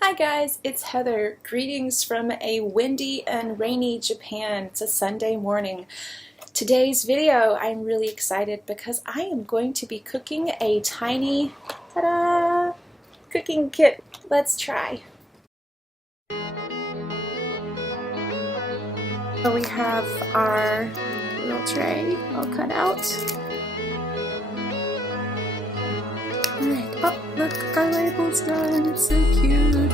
Hi guys, it's Heather. Greetings from a windy and rainy Japan. It's a Sunday morning. Today's video, I'm really excited because I am going to be cooking a tiny, ta-da, cooking kit. Let's try. So we have our little tray all cut out. Alright, oh look, our label's done, it's so cute.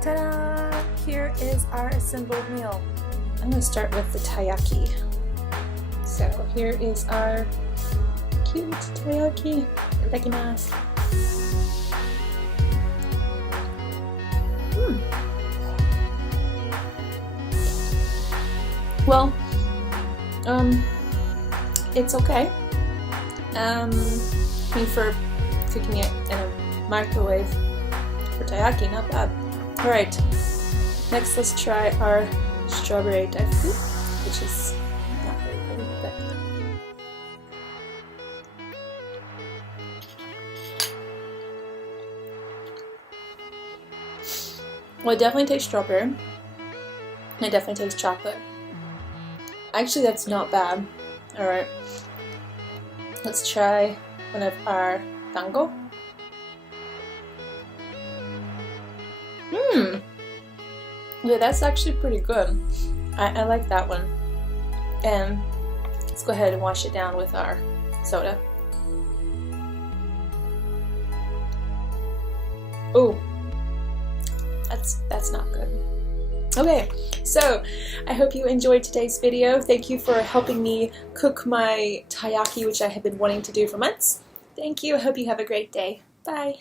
Ta-da! Here is our assembled meal. I'm going to start with the taiyaki. So here is our cute taiyaki. Itadakimasu. Well, it's okay. I mean, for cooking it in a microwave for taiyaki, not bad. Alright, next let's try our strawberry DAIFUKU, which is not very pretty, but well, it definitely tastes strawberry, and it definitely tastes chocolate. Actually, that's not bad. Alright, let's try one of our Dango. Yeah, that's actually pretty good. I like that one. And let's go ahead and wash it down with our soda. Oh, that's not good. Okay, so I hope you enjoyed today's video. Thank you for helping me cook my taiyaki, which I have been wanting to do for months. Thank you. I hope you have a great day. Bye.